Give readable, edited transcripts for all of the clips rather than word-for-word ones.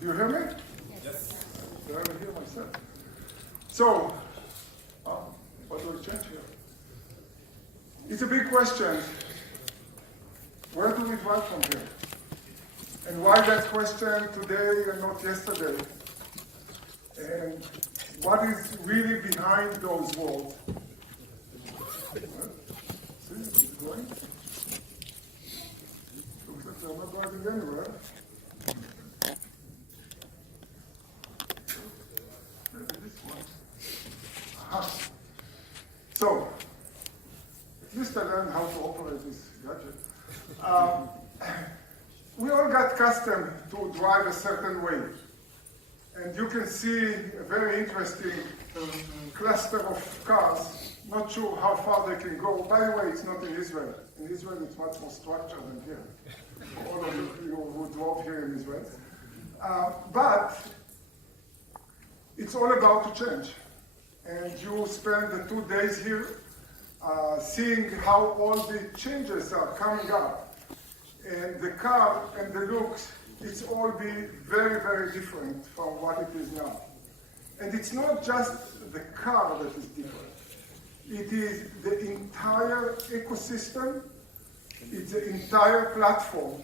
Do you hear me? Yes. Do I hear myself? So, what will change here? It's a big question. Where do we drive from here? And why that question today and not yesterday? And what is really behind those words? See, it's going. Looks like they're not driving anywhere. Maybe this one. Aha. So, at least I learned how to operate this gadget. We all got accustomed to drive a certain way. And you can see a very interesting cluster of cars. Not sure how far they can go. By the way, it's not in Israel. In Israel, it's much more structured than here. For all of you who drove here in Israel. But it's all about to change. And you spend the 2 days here seeing how all the changes are coming up. And the car and the looks, it's all be very, very different from what it is now. And it's not just the car that is different. It is the entire ecosystem, it's the entire platform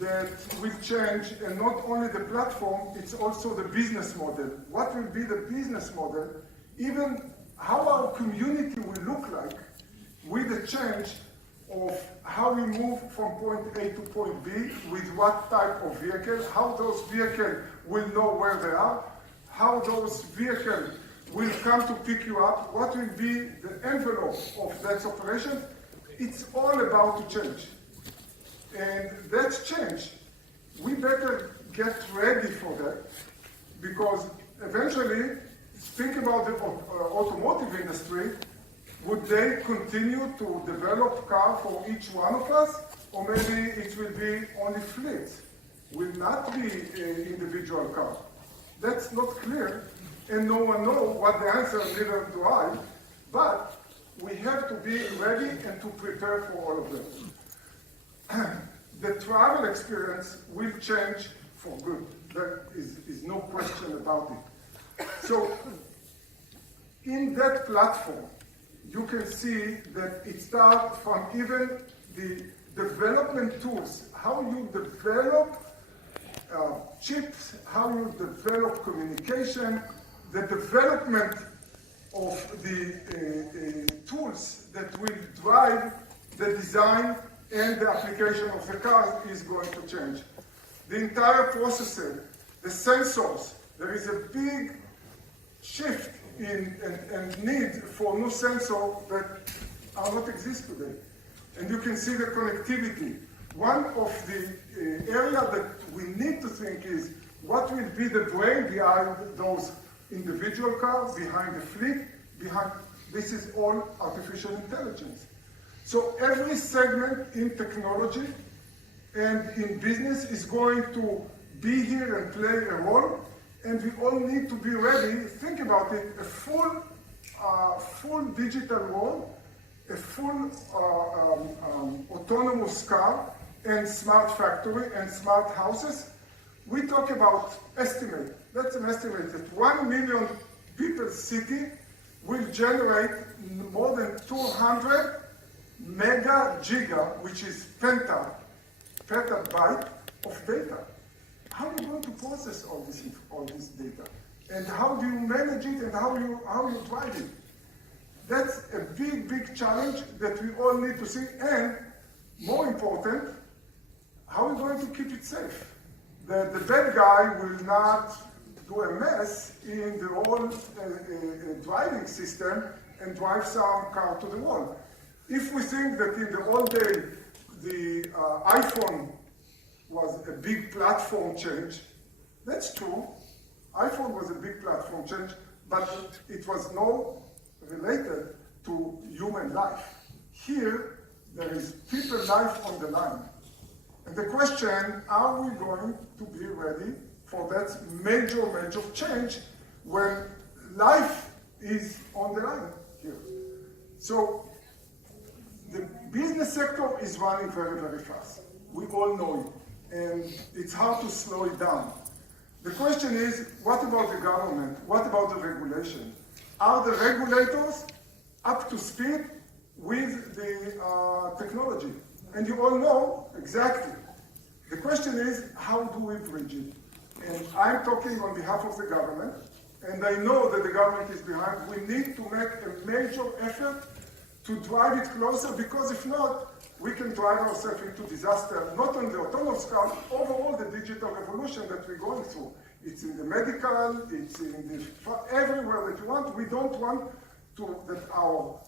that will change, and not only the platform, it's also the business model. What will be the business model? Even how our community will look like with the change of how we move from point A to point B, with what type of vehicle, how those vehicles will know where they are, how those vehicles will come to pick you up, what will be the envelope of that operation. It's all about to change. And that change, we better get ready for that, because eventually, think about the automotive industry. Would they continue to develop car for each one of us, or maybe it will be only fleets? Will not be an individual car. That's not clear, and no one knows what the answer, neither do I, but we have to be ready and to prepare for all of them. The travel experience will change for good. There is no question about it. So, in that platform, you can see that it starts from even the development tools, how you develop chips, how you develop communication, the development of the tools that will drive the design and the application of the cars is going to change. The entire processor, the sensors, there is a big shift and need for new sensors that are not exist today. And you can see the connectivity. One of the area that we need to think is what will be the brain behind those individual cars, behind the fleet, behind, this is all artificial intelligence. So every segment in technology and in business is going to be here and play a role. And we all need to be ready. Think about it, a full digital world, a full autonomous car, and smart factory, and smart houses. We talk about estimate. That's an estimate that 1 million people city will generate more than 200 mega giga, which is petabyte of data. How are you going to process all this data? And how do you manage it, and how you drive it? That's a big, big challenge that we all need to see. And more important, how are we going to keep it safe? The bad guy will not do a mess in the whole driving system and drive some car to the wall. If we think that in the old day, the iPhone was a big platform change, that's true. iPhone was a big platform change, but it was not related to human life. Here, there is people life on the line. And the question, are we going to be ready for that major, major change when life is on the line here? So, the business sector is running very, very fast. We all know it. And it's hard to slow it down. The question is, what about the government? What about the regulation? Are the regulators up to speed with the technology? And you all know exactly. The question is, how do we bridge it? And I'm talking on behalf of the government, and I know that the government is behind. We need to make a major effort to drive it closer, because if not, we can drive ourselves into disaster, not on the autonomous car, overall the digital revolution that we're going through. It's in the medical, it's in the, everywhere that you want. We don't want to,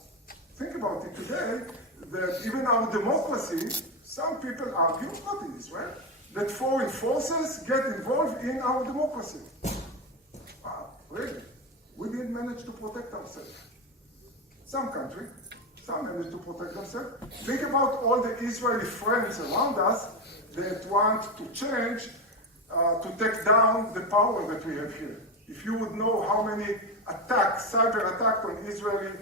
think about it today, that even our democracy, some people argue, not in Israel, that foreign forces get involved in our democracy. Wow, really? We didn't manage to protect ourselves. Some countries, some managed to protect themselves. Think about all the Israeli friends around us that want to change, to take down the power that we have here. If you would know how many attacks, cyber attacks on Israeli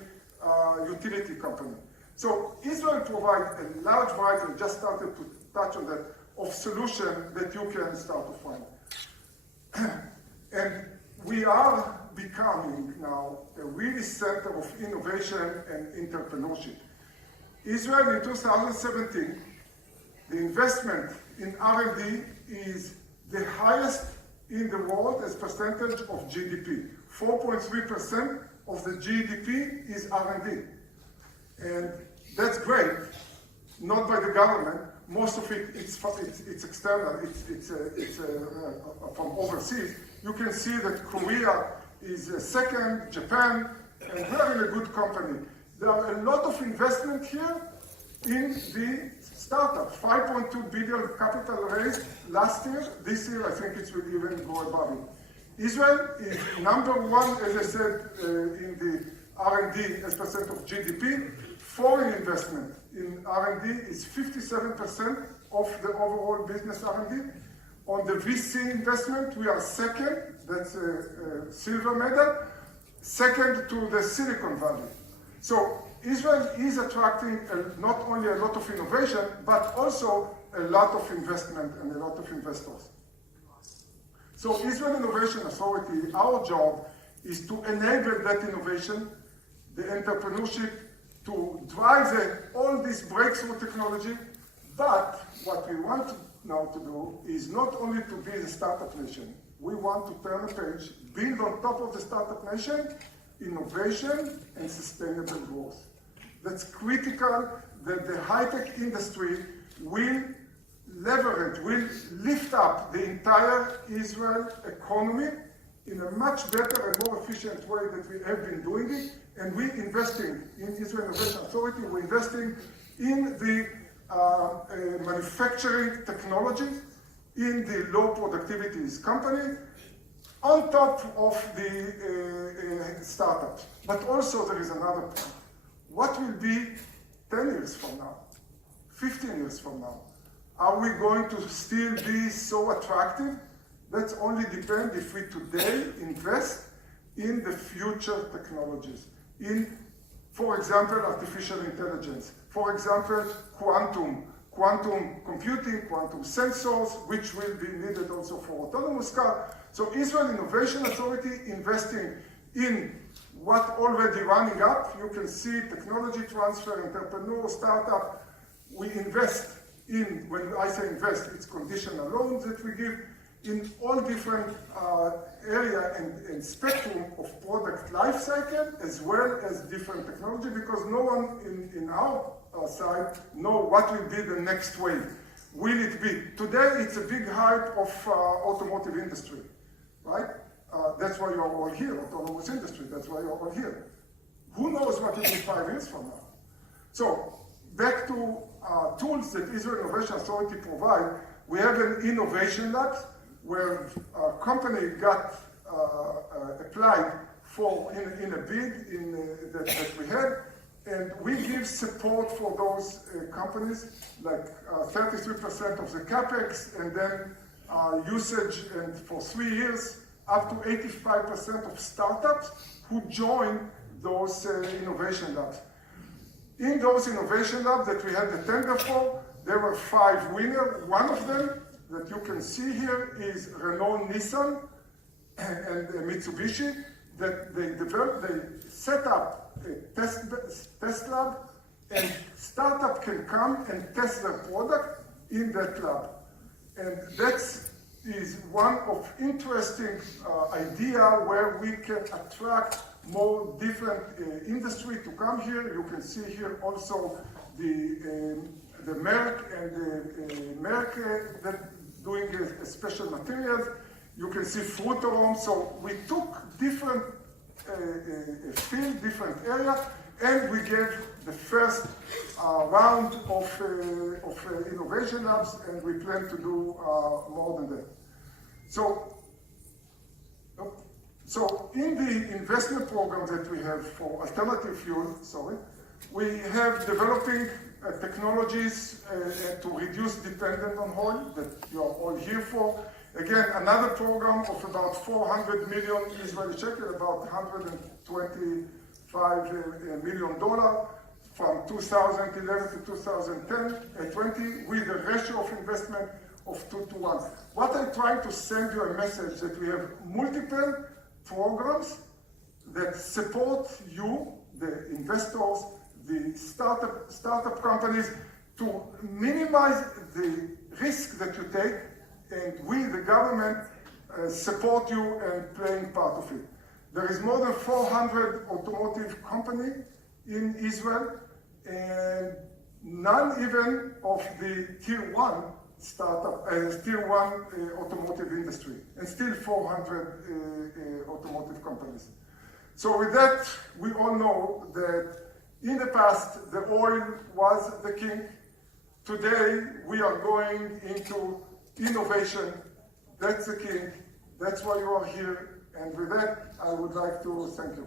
utility company. So Israel provides a large variety, I just started to touch on that, of solutions that you can start to find. And we are becoming now a really center of innovation and entrepreneurship. Israel in 2017, the investment in R&D is the highest in the world as percentage of GDP. 4.3% of the GDP is R&D. And that's great, not by the government. Most of it it's external, it's from overseas. You can see that Korea is second, Japan, and we're in a good company. There are a lot of investment here in the startup. 5.2 billion capital raised last year. This year, I think it will even go above it. Israel is number one, as I said, in the R&D as percent of GDP. Foreign investment in R&D is 57% of the overall business R&D. On the VC investment, we are second, that's a silver medal, second to the Silicon Valley. So Israel is attracting not only a lot of innovation, but also a lot of investment and a lot of investors. So Israel Innovation Authority, our job is to enable that innovation, the entrepreneurship, to drive all this breakthrough technology. But what we want now to do is not only to be the startup nation. We want to turn a page, build on top of the startup nation, innovation and sustainable growth. That's critical that the high-tech industry will leverage, will lift up the entire Israel economy in a much better and more efficient way than we have been doing it. And we're investing in Israel Innovation Authority, we're investing in the manufacturing technology, in the low productivities company, on top of the startups. But also there is another point. What will be 10 years from now, 15 years from now? Are we going to still be so attractive? That's only depend if we today invest in the future technologies. In, for example, artificial intelligence. For example, quantum computing, quantum sensors, which will be needed also for autonomous car. So Israel Innovation Authority investing in what already running up. You can see technology transfer, entrepreneur, startup. We invest in, when I say invest, it's conditional loans that we give in all different area and spectrum of product life cycle, as well as different technology, because no one in our side know what will be the next wave. Will it be? Today it's a big hype of automotive industry, right? That's why you're all here, autonomous industry, that's why you're all here. Who knows what will be 5 years from now? So, back to tools that Israel Innovation Authority provide, we have an innovation lab where a company got applied for in a bid that we had, and we give support for those companies, like 33% of the capex, and then usage, and for 3 years, up to 85% of startups who join those innovation labs. In those innovation labs that we had the tender for, there were 5 winners. One of them that you can see here is Renault Nissan. and Mitsubishi, that they set up a test lab, and startup can come and test their product in that lab. And that is one of interesting idea where we can attract more different industry to come here. You can see here also the Merck and the Merck that doing a special materials. You can see Frutarome. So we took different field, different area, and we gave the first round of innovation labs, and we plan to do more than that. So in the investment program that we have for alternative fuels, we have developing technologies to reduce dependence on oil that you are all here for. Again, another program of about 400 million Israeli shekel, about $125 million from 2011 to 2020, with a ratio of investment of 2:1. What I'm trying to send you a message that we have multiple programs that support you, the investors, the startup companies, to minimize the risk that you take, and we, the government, support you and playing part of it. There is more than 400 automotive companies in Israel, and none even of the tier one automotive industry, and still 400 automotive companies. So with that, we all know that in the past, the oil was the king. Today, we are going into innovation. That's the king. That's why you are here. And with that, I would like to thank you.